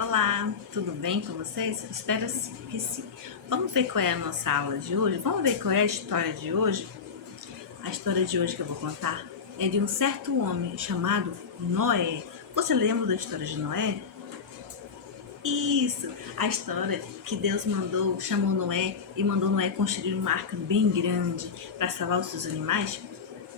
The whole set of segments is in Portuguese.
Olá, tudo bem com vocês? Espero que sim. Vamos ver qual é a nossa aula de hoje? Vamos ver qual é a história de hoje? A história de hoje que eu vou contar é de um certo homem chamado Noé. Você lembra da história de Noé? Isso, a história que Deus chamou Noé e mandou Noé construir uma arca bem grande para salvar os seus animais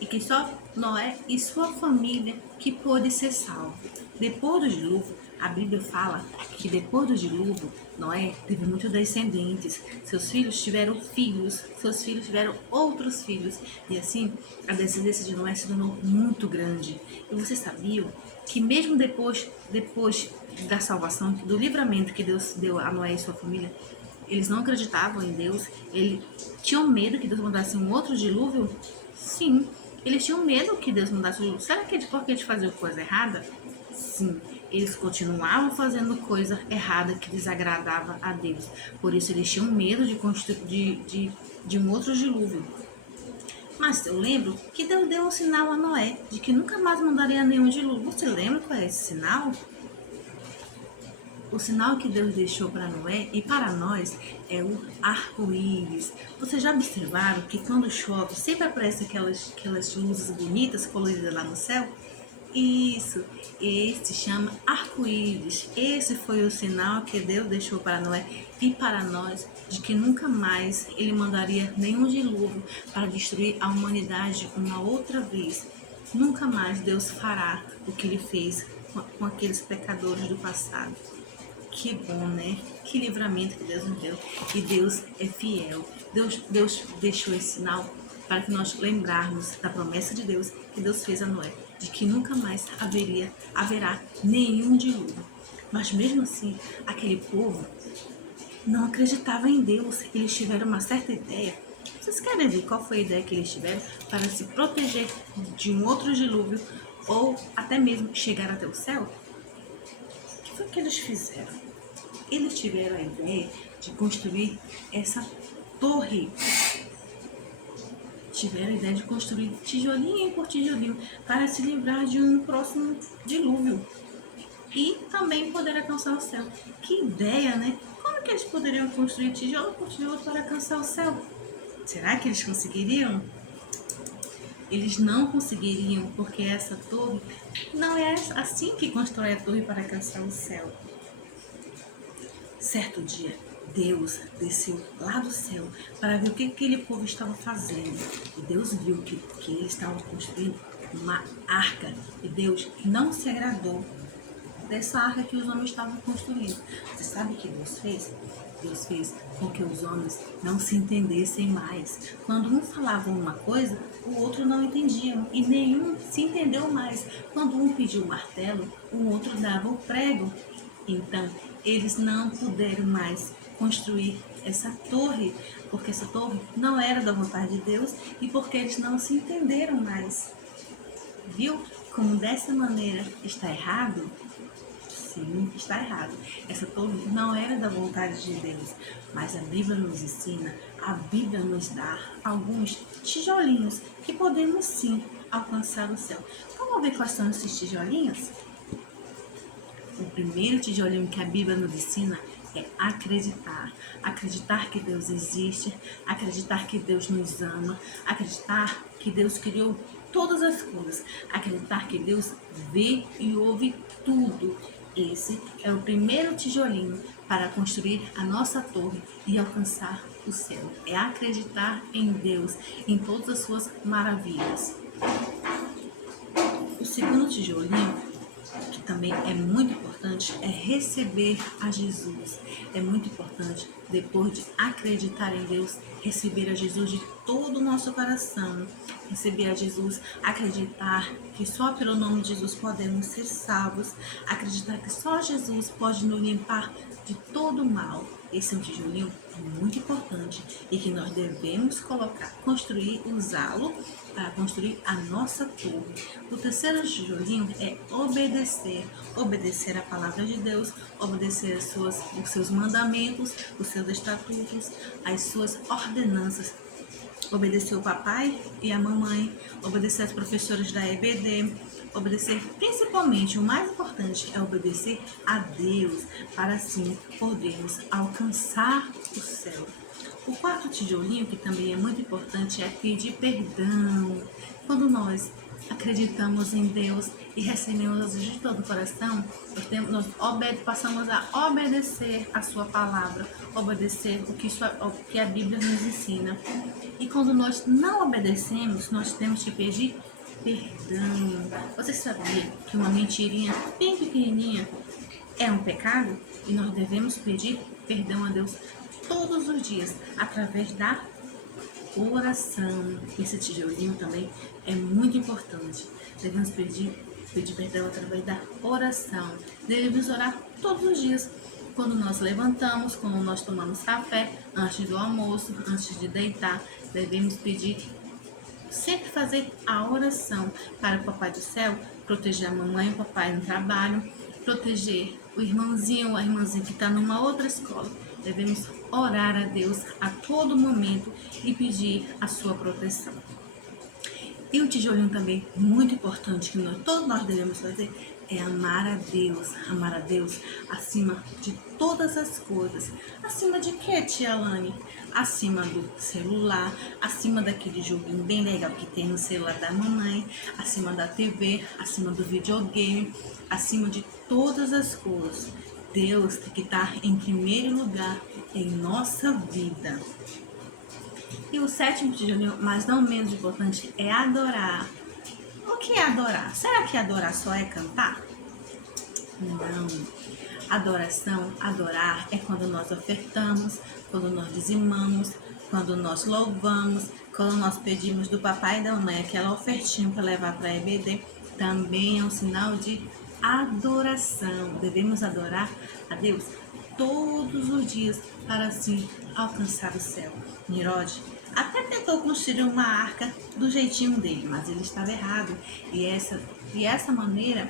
e que só Noé e sua família que pôde ser salvo. Depois do dilúvio, a Bíblia fala que depois do dilúvio, Noé teve muitos descendentes. Seus filhos tiveram filhos, seus filhos tiveram outros filhos. E assim, a descendência de Noé se tornou muito grande. E vocês sabiam que mesmo depois da salvação, do livramento que Deus deu a Noé e sua família, eles não acreditavam em Deus, eles tinham medo que Deus mandasse um outro dilúvio? Sim, eles tinham medo que Deus mandasse um dilúvio. Será que porque eles faziam coisa errada? Sim, eles continuavam fazendo coisa errada que desagradava a Deus. Por isso eles tinham medo de um outro dilúvio. Mas eu lembro que Deus deu um sinal a Noé de que nunca mais mandaria nenhum dilúvio. Você lembra qual é esse sinal? O sinal que Deus deixou para Noé e para nós é o arco-íris. Vocês já observaram que quando chove sempre aparecem aquelas luzes bonitas coloridas lá no céu? Isso, esse chama arco-íris. Esse foi o sinal que Deus deixou para Noé e para nós de que nunca mais ele mandaria nenhum dilúvio para destruir a humanidade uma outra vez. Nunca mais Deus fará o que ele fez com aqueles pecadores do passado. Que bom, né? Que livramento que Deus nos deu. E Deus é fiel. Deus deixou esse sinal para que nós lembrarmos da promessa de Deus que Deus fez a Noé, de que nunca mais haverá nenhum dilúvio. Mas mesmo assim, aquele povo não acreditava em Deus. Eles tiveram uma certa ideia. Vocês querem ver qual foi a ideia que eles tiveram para se proteger de um outro dilúvio ou até mesmo chegar até o céu? O que foi que eles fizeram? Eles tiveram a ideia de construir essa torre. Tiveram a ideia de construir tijolinho por tijolinho para se livrar de um próximo dilúvio e também poder alcançar o céu. Que ideia, né? Como que eles poderiam construir tijolo por tijolo para alcançar o céu? Será que eles conseguiriam? Eles não conseguiriam, porque essa torre não é assim que constrói a torre para alcançar o céu. Certo dia, Deus desceu lá do céu para ver o que aquele povo estava fazendo. E Deus viu que eles estavam construindo uma arca. E Deus não se agradou dessa arca que os homens estavam construindo. Você sabe o que Deus fez? Deus fez com que os homens não se entendessem mais. Quando um falava uma coisa, o outro não entendia e nenhum se entendeu mais. Quando um pediu o martelo, o outro dava o prego. Então, eles não puderam mais construir essa torre, porque essa torre não era da vontade de Deus e porque eles não se entenderam mais. Viu como dessa maneira está errado? Sim, está errado. Essa torre não era da vontade de Deus, mas a Bíblia nos ensina, a Bíblia nos dá alguns tijolinhos que podemos sim alcançar o céu. Vamos ver quais são esses tijolinhos? O primeiro tijolinho que a Bíblia nos ensina é acreditar. Acreditar que Deus existe, acreditar que Deus nos ama, acreditar que Deus criou todas as coisas, acreditar que Deus vê e ouve tudo. Esse é o primeiro tijolinho para construir a nossa torre e alcançar o céu. É acreditar em Deus, em todas as suas maravilhas. O segundo tijolinho, que também é muito importante, é receber a Jesus. É muito importante, depois de acreditar em Deus, receber a Jesus de todo o nosso coração. Receber a Jesus, acreditar que só pelo nome de Jesus podemos ser salvos, acreditar que só Jesus pode nos limpar de todo o mal. Esse é um tijolinho muito importante e que nós devemos construir, usá-lo para construir a nossa torre. O terceiro tijolinho é obedecer. Obedecer a palavra de Deus, obedecer os seus mandamentos, os seus estatutos, as suas ordenanças. Obedecer o papai e a mamãe, obedecer as professoras da EBD, obedecer, principalmente o mais importante é obedecer a Deus, para assim podermos alcançar o céu. O quarto tijolinho, que também é muito importante, é pedir perdão. Quando nós acreditamos em Deus e recebemos de todo o coração, passamos a obedecer a sua palavra, obedecer o que a Bíblia nos ensina. E quando nós não obedecemos, nós temos que pedir perdão. Você sabia que uma mentirinha bem pequenininha é um pecado? E nós devemos pedir perdão a Deus todos os dias, através da oração. Esse tijolinho também é muito importante. Devemos pedir perdão através da oração. Devemos orar todos os dias. Quando nós levantamos, quando nós tomamos café, antes do almoço, antes de deitar, devemos sempre fazer a oração para o Papai do Céu, proteger a mamãe e o papai no trabalho, proteger o irmãozinho ou a irmãzinha que está numa outra escola. Devemos orar a Deus a todo momento e pedir a sua proteção. E o tijolinho também muito importante que todos nós devemos fazer é amar a Deus acima de todas as coisas. Acima de quê, tia Alane? Acima do celular, acima daquele joguinho bem legal que tem no celular da mamãe, acima da TV, acima do videogame, acima de todas as coisas. Deus tem que estar em primeiro lugar em nossa vida. E o sétimo tijolinho, mas não menos importante, é adorar. O que é adorar? Será que adorar só é cantar? Não. Adoração, adorar é quando nós ofertamos, quando nós dizimamos, quando nós louvamos, quando nós pedimos do papai e da mamãe aquela ofertinha para levar para a EBD. Também é um sinal de adoração. Devemos adorar a Deus todos os dias para assim alcançar o céu. Nirod até tentou construir uma arca do jeitinho dele, mas ele estava errado. E essa maneira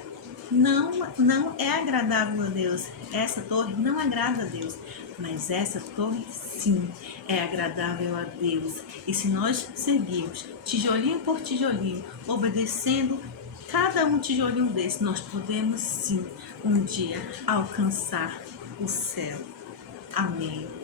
não é agradável a Deus. Essa torre não agrada a Deus, mas essa torre sim é agradável a Deus. E se nós seguirmos tijolinho por tijolinho, obedecendo cada um tijolinho desse, nós podemos sim um dia alcançar o céu. Amém.